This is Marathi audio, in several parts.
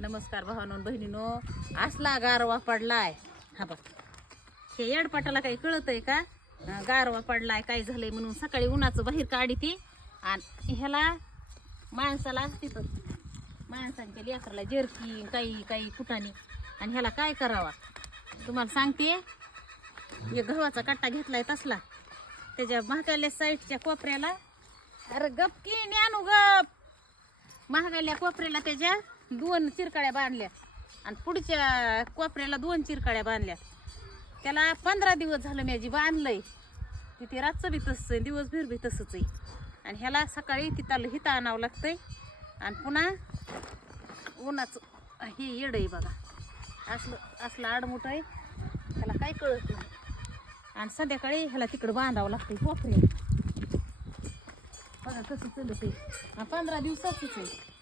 नमस्कार भावांनो बहिणीनो. असला गारवा पडलाय. हा बघ हे येडपाटाला काही कळत आहे का? गारवा पडलाय काय झालंय म्हणून सकाळी उन्हाचं बाहेर काढी ती आणि ह्याला माणसाला तिथं माणसांच्या लेकराला जर्की काही काही कुठाने आणि ह्याला काय करावा तुम्हाला सांगते. एक गव्हाचा कट्टा घेतलाय तसला त्याच्या महागाल्या साईडच्या कोपऱ्याला अरे गप की न्यानू गप महागाल्या कोपऱ्याला त्याच्या 2 चिरकाळ्या बांधल्या आणि पुढच्या कोपऱ्याला 2 चिरकाळ्या बांधल्या. त्याला 15 दिवस झालं माझी बांधलंय. तिथे रातचं बी तसंच आहे दिवसभर बी तसंच आहे आणि ह्याला सकाळी तिथं हिता आणावं लागतंय आणि पुन्हा उन्हाचं हे येड आहे बघा. असलं आडमुठ आहे ह्याला काय कळत नाही आणि संध्याकाळी ह्याला तिकडं बांधावं लागतंय कोपऱ्याला. बघा कसं चालत आहे 15 दिवसाचंच आहे.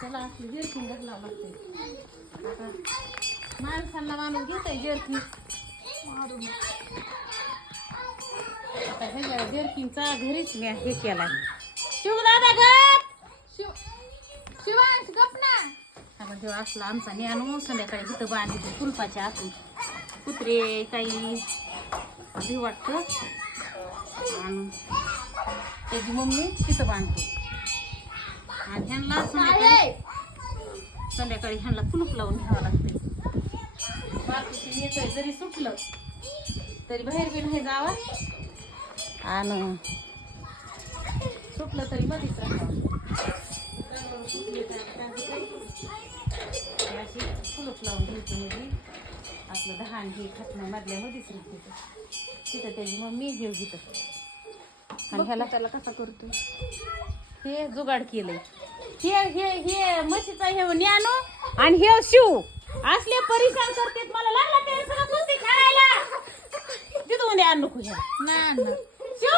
त्याला असली जर्किन घालावं लागतंय. आता माणसांना माणूस घेत आहे जर्किन मारून. आता ह्याच्या जर्किनचा घरीच मी हे केलाय. शिवदादा गप शिवांश गप ना. आपण तेव्हा असला आमचा न्यानू संध्याकाळी इथं बांधतो कुलपाच्या आतून. कुत्रे काही भी वाटतं आणि त्याची मम्मी तिथं बांधतो आणि ह्यांना संध्याकाळी ह्यांना कुलूप लावून घ्यावं लागते. बाकीचे येतोय जरी सुटलं तरी बाहेर बी नाही जावा आणि सुटलं तरी मध्येच राहावं. कुलूप लावून घ्यायचं म्हणजे आपलं दहान हे खाटणं मधल्या मध्येच राहते. तिथं त्याची मम्मी घेऊ घेतं आणि ह्याला त्याला कसा करतो हे जुगाड केलंय. हे हे हे म्हशीचा हे न्यानो आणि हे शिव असले परेशान करतात. मला लागला टेन्शन कुस्ती खेळायला तिथून द्या नको ह्याला ना शिव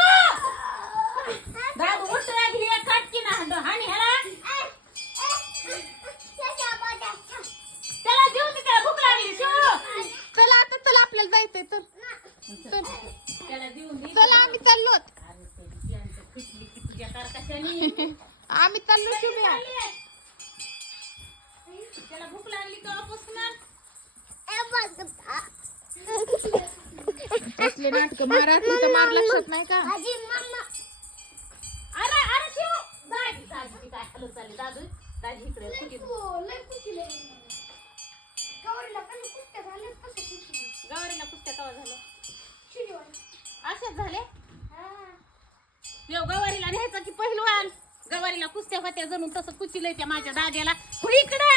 दादू उठला घे काटकी ना आणि ह्याला त्याला जेवू दे त्याला भूक लागली. शिव चला आता चला आपल्याला जायचंय तर त्याला देऊन दे. चला आम्ही चाललो कशाने आम्ही चाललो शिवया. त्याला भूक लागली का असले नाटक मराठी तर मार लक्षात नाही का? अरे अरे शिव दाजी दाजी काय हलत चालली दादू दाजी इकडे गवारीला कुस्त्या कवा झाल्या असेच झाले. गवारीला न्यायचा की पहिलवान गवारीला कुस्त्या होत्या जणून तसं कुचिलंय त्या माझ्या दाद्याला. इकडे